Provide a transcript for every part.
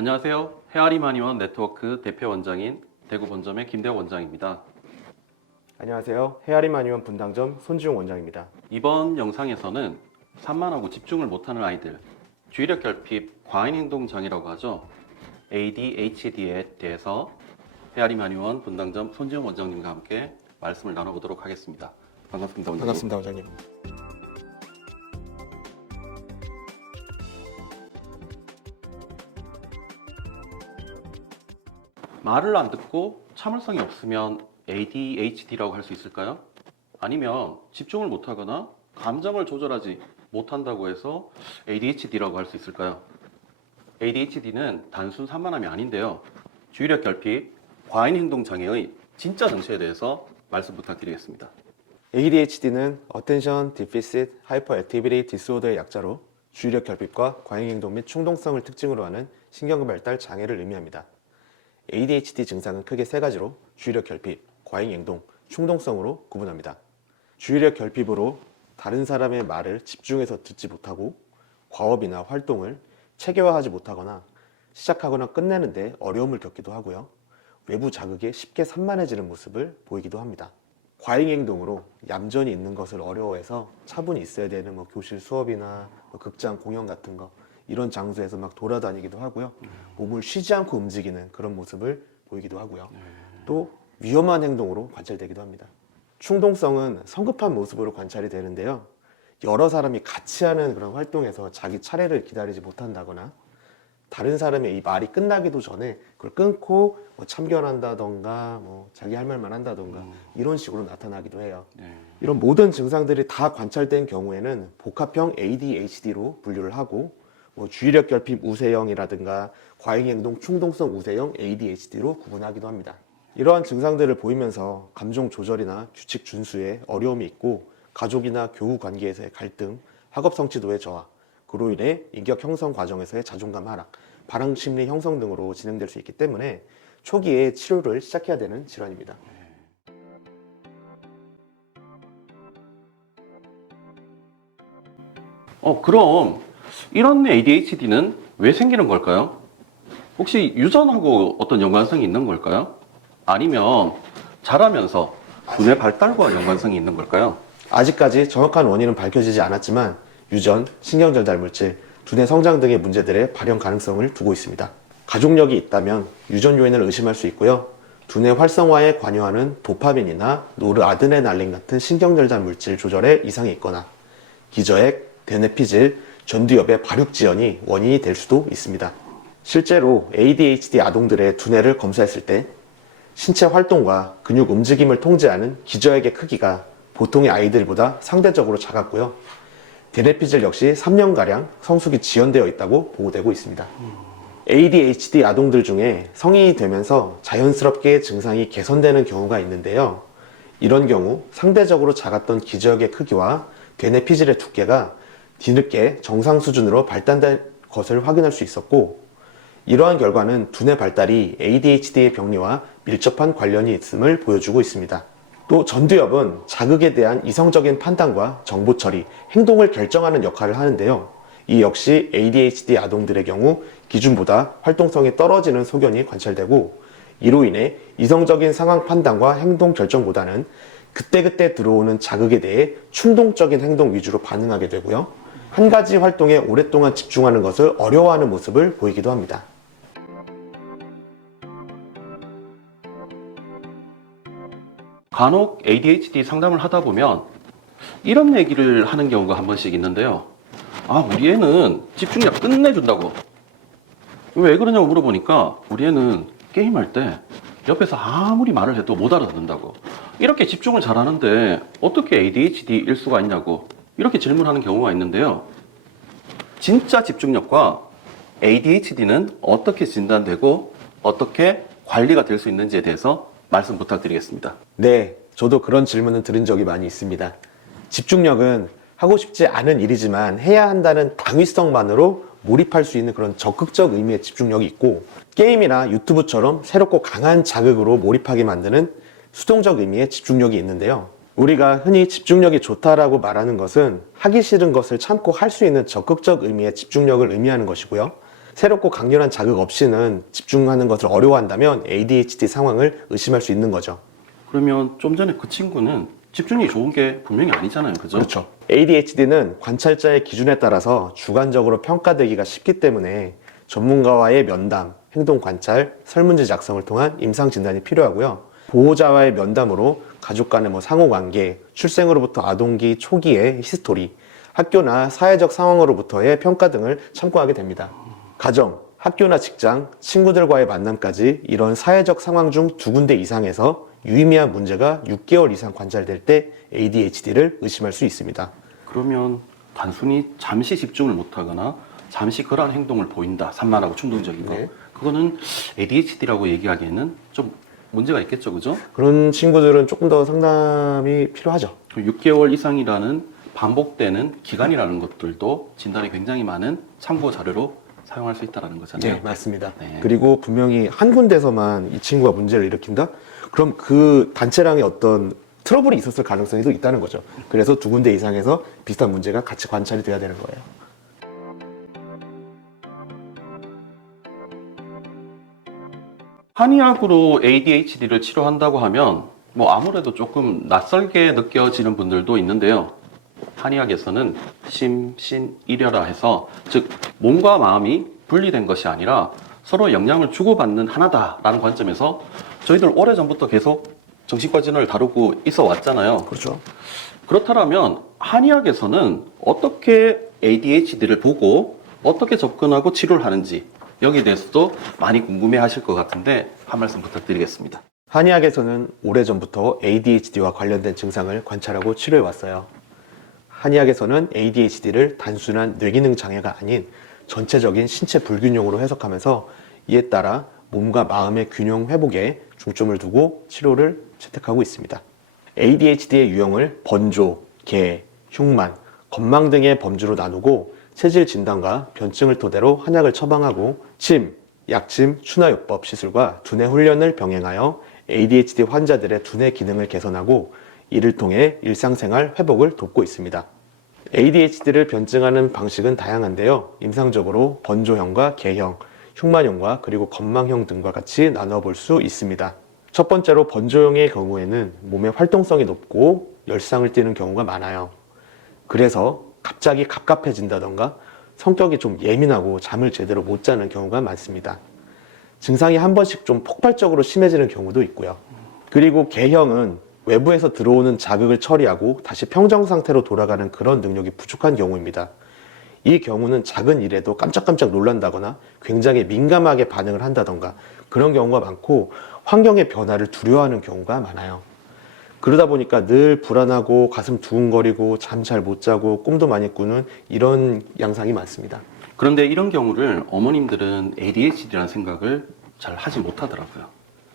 안녕하세요. 헤아리마니원 네트워크 대표 원장인 대구 본점의 김대호 원장입니다. 안녕하세요. 헤아리마니원 분당점 손지용 원장입니다. 이번 영상에서는 산만하고 집중을 못하는 아이들, 주의력 결핍 과잉행동 장애라고 하죠. ADHD에 대해서 헤아리마니원 분당점 손지용 원장님과 함께 말씀을 나눠보도록 하겠습니다. 반갑습니다, 원장님. 반갑습니다, 원장님. 말을 안 듣고 참을성이 없으면 ADHD라고 할 수 있을까요? 아니면 집중을 못하거나 감정을 조절하지 못한다고 해서 ADHD라고 할 수 있을까요? ADHD는 단순 산만함이 아닌데요. 주의력 결핍, 과잉행동 장애의 진짜 정체에 대해서 말씀 부탁드리겠습니다. ADHD는 Attention Deficit Hyperactivity Disorder의 약자로 주의력 결핍과 과잉행동 및 충동성을 특징으로 하는 신경 발달 장애를 의미합니다. ADHD 증상은 크게 세 가지로 주의력 결핍, 과잉행동, 충동성으로 구분합니다. 주의력 결핍으로 다른 사람의 말을 집중해서 듣지 못하고 과업이나 활동을 체계화하지 못하거나 시작하거나 끝내는데 어려움을 겪기도 하고요. 외부 자극에 쉽게 산만해지는 모습을 보이기도 합니다. 과잉행동으로 얌전히 있는 것을 어려워해서 차분히 있어야 되는 교실 수업이나 극장 공연 같은 거 이런 장소에서 막 돌아다니기도 하고요. 몸을 쉬지 않고 움직이는 그런 모습을 보이기도 하고요. 또 위험한 행동으로 관찰되기도 합니다. 충동성은 성급한 모습으로 관찰이 되는데요. 여러 사람이 같이 하는 그런 활동에서 자기 차례를 기다리지 못한다거나 다른 사람의 이 말이 끝나기도 전에 그걸 끊고 참견한다던가 자기 할 말만 한다던가 이런 식으로 나타나기도 해요. 이런 모든 증상들이 다 관찰된 경우에는 복합형 ADHD로 분류를 하고 주의력 결핍 우세형이라든가 과잉행동 충동성 우세형 ADHD로 구분하기도 합니다. 이러한 증상들을 보이면서 감정 조절이나 규칙 준수에 어려움이 있고 가족이나 교우 관계에서의 갈등, 학업 성취도의 저하, 그로 인해 인격 형성 과정에서의 자존감 하락, 반항 심리 형성 등으로 진행될 수 있기 때문에 초기에 치료를 시작해야 되는 질환입니다. 그럼 이런 ADHD는 왜 생기는 걸까요? 혹시 유전하고 어떤 연관성이 있는 걸까요? 아니면 자라면서 두뇌 발달과 연관성이 있는 걸까요? 아직까지 정확한 원인은 밝혀지지 않았지만 유전, 신경전달 물질, 두뇌 성장 등의 문제들의 발현 가능성을 두고 있습니다. 가족력이 있다면 유전 요인을 의심할 수 있고요. 두뇌 활성화에 관여하는 도파민이나 노르아드레날린 같은 신경전달 물질 조절에 이상이 있거나 기저핵, 대뇌피질, 전두엽의 발육지연이 원인이 될 수도 있습니다. 실제로 ADHD 아동들의 두뇌를 검사했을 때 신체 활동과 근육 움직임을 통제하는 기저핵의 크기가 보통의 아이들보다 상대적으로 작았고요. 대뇌피질 역시 3년가량 성숙이 지연되어 있다고 보고되고 있습니다. ADHD 아동들 중에 성인이 되면서 자연스럽게 증상이 개선되는 경우가 있는데요. 이런 경우 상대적으로 작았던 기저핵의 크기와 대뇌피질의 두께가 뒤늦게 정상 수준으로 발달된 것을 확인할 수 있었고, 이러한 결과는 두뇌 발달이 ADHD의 병리와 밀접한 관련이 있음을 보여주고 있습니다. 또 전두엽은 자극에 대한 이성적인 판단과 정보 처리, 행동을 결정하는 역할을 하는데요. 이 역시 ADHD 아동들의 경우 기준보다 활동성이 떨어지는 소견이 관찰되고, 이로 인해 이성적인 상황 판단과 행동 결정보다는 그때그때 들어오는 자극에 대해 충동적인 행동 위주로 반응하게 되고요. 한 가지 활동에 오랫동안 집중하는 것을 어려워하는 모습을 보이기도 합니다. 간혹 ADHD 상담을 하다 보면 이런 얘기를 하는 경우가 한 번씩 있는데요. 우리 애는 집중력 끝내준다고. 왜 그러냐고 물어보니까 우리 애는 게임할 때 옆에서 아무리 말을 해도 못 알아듣는다고. 이렇게 집중을 잘하는데 어떻게 ADHD일 수가 있냐고 이렇게 질문하는 경우가 있는데요. 진짜 집중력과 ADHD는 어떻게 진단되고 어떻게 관리가 될 수 있는지에 대해서 말씀 부탁드리겠습니다. 네, 저도 그런 질문을 들은 적이 많이 있습니다. 집중력은 하고 싶지 않은 일이지만 해야 한다는 당위성만으로 몰입할 수 있는 그런 적극적 의미의 집중력이 있고, 게임이나 유튜브처럼 새롭고 강한 자극으로 몰입하게 만드는 수동적 의미의 집중력이 있는데요. 우리가 흔히 집중력이 좋다라고 말하는 것은 하기 싫은 것을 참고 할 수 있는 적극적 의미의 집중력을 의미하는 것이고요. 새롭고 강렬한 자극 없이는 집중하는 것을 어려워한다면 ADHD 상황을 의심할 수 있는 거죠. 그러면 좀 전에 그 친구는 집중이 좋은 게 분명히 아니잖아요. 그죠? 그렇죠. ADHD는 관찰자의 기준에 따라서 주관적으로 평가되기가 쉽기 때문에 전문가와의 면담, 행동 관찰, 설문지 작성을 통한 임상 진단이 필요하고요. 보호자와의 면담으로 가족 간의 상호관계, 출생으로부터 아동기 초기의 히스토리, 학교나 사회적 상황으로부터의 평가 등을 참고하게 됩니다. 가정, 학교나 직장, 친구들과의 만남까지 이런 사회적 상황 중 2군데 이상에서 유의미한 문제가 6개월 이상 관찰될 때 ADHD를 의심할 수 있습니다. 그러면 단순히 잠시 집중을 못하거나 잠시 그러한 행동을 보인다, 산만하고 충동적인 거. 네. 그거는 ADHD라고 얘기하기에는 좀 문제가 있겠죠, 그죠? 그런 친구들은 조금 더 상담이 필요하죠. 6개월 이상이라는 반복되는 기간이라는 것들도 진단에 굉장히 많은 참고 자료로 사용할 수 있다는 거잖아요. 네, 맞습니다. 네. 그리고 분명히 한 군데서만 이 친구가 문제를 일으킨다? 그럼 그 단체랑의 어떤 트러블이 있었을 가능성이 있다는 거죠. 그래서 2군데 이상에서 비슷한 문제가 같이 관찰이 돼야 되는 거예요. 한의학으로 ADHD를 치료한다고 하면 아무래도 조금 낯설게 느껴지는 분들도 있는데요. 한의학에서는 심신일여라 해서 즉 몸과 마음이 분리된 것이 아니라 서로 영향을 주고받는 하나다라는 관점에서 저희들 오래전부터 계속 정신과 진료를 다루고 있어 왔잖아요. 그렇죠. 그렇다면 한의학에서는 어떻게 ADHD를 보고 어떻게 접근하고 치료를 하는지 여기에 대해서도 많이 궁금해 하실 것 같은데 한 말씀 부탁드리겠습니다. 한의학에서는 오래전부터 ADHD와 관련된 증상을 관찰하고 치료해 왔어요. 한의학에서는 ADHD를 단순한 뇌기능 장애가 아닌 전체적인 신체 불균형으로 해석하면서 이에 따라 몸과 마음의 균형 회복에 중점을 두고 치료를 채택하고 있습니다. ADHD의 유형을 번조, 계, 흉만, 건망 등의 범주로 나누고 체질 진단과 변증을 토대로 한약을 처방하고 침, 약침, 추나요법 시술과 두뇌 훈련을 병행하여 ADHD 환자들의 두뇌 기능을 개선하고 이를 통해 일상생활 회복을 돕고 있습니다. ADHD를 변증하는 방식은 다양한데요. 임상적으로 번조형과 계형, 흉만형과 그리고 건망형 등과 같이 나눠볼 수 있습니다. 첫 번째로 번조형의 경우에는 몸의 활동성이 높고 열상을 띠는 경우가 많아요. 그래서 갑자기 갑갑해진다던가 성격이 좀 예민하고 잠을 제대로 못 자는 경우가 많습니다. 증상이 한 번씩 좀 폭발적으로 심해지는 경우도 있고요. 그리고 계형은 외부에서 들어오는 자극을 처리하고 다시 평정 상태로 돌아가는 그런 능력이 부족한 경우입니다. 이 경우는 작은 일에도 깜짝깜짝 놀란다거나 굉장히 민감하게 반응을 한다던가 그런 경우가 많고 환경의 변화를 두려워하는 경우가 많아요. 그러다 보니까 늘 불안하고 가슴 두근거리고 잠 잘 못 자고 꿈도 많이 꾸는 이런 양상이 많습니다. 그런데 이런 경우를 어머님들은 ADHD라는 생각을 잘 하지 못하더라고요.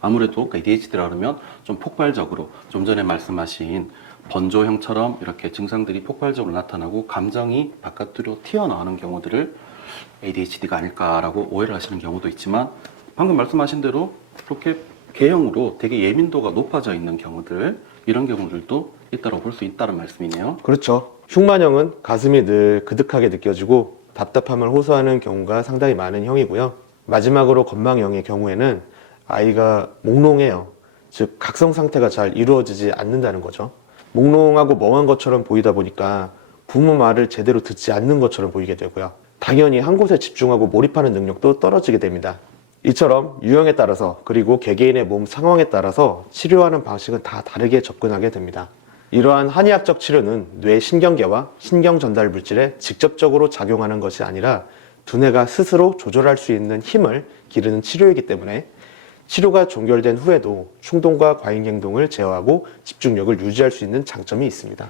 아무래도 ADHD라 그러면 좀 폭발적으로 좀 전에 말씀하신 번조형처럼 이렇게 증상들이 폭발적으로 나타나고 감정이 바깥으로 튀어나오는 경우들을 ADHD가 아닐까라고 오해를 하시는 경우도 있지만 방금 말씀하신 대로 그렇게 계형으로 되게 예민도가 높아져 있는 경우들 이런 경우들도 있다고 볼 수 있다는 말씀이네요. 그렇죠. 흉만형은 가슴이 늘 그득하게 느껴지고 답답함을 호소하는 경우가 상당히 많은 형이고요. 마지막으로 건망형의 경우에는 아이가 몽롱해요. 즉 각성 상태가 잘 이루어지지 않는다는 거죠. 몽롱하고 멍한 것처럼 보이다 보니까 부모 말을 제대로 듣지 않는 것처럼 보이게 되고요. 당연히 한 곳에 집중하고 몰입하는 능력도 떨어지게 됩니다. 이처럼 유형에 따라서 그리고 개개인의 몸 상황에 따라서 치료하는 방식은 다 다르게 접근하게 됩니다. 이러한 한의학적 치료는 뇌 신경계와 신경 전달 물질에 직접적으로 작용하는 것이 아니라 두뇌가 스스로 조절할 수 있는 힘을 기르는 치료이기 때문에 치료가 종결된 후에도 충동과 과잉 행동을 제어하고 집중력을 유지할 수 있는 장점이 있습니다.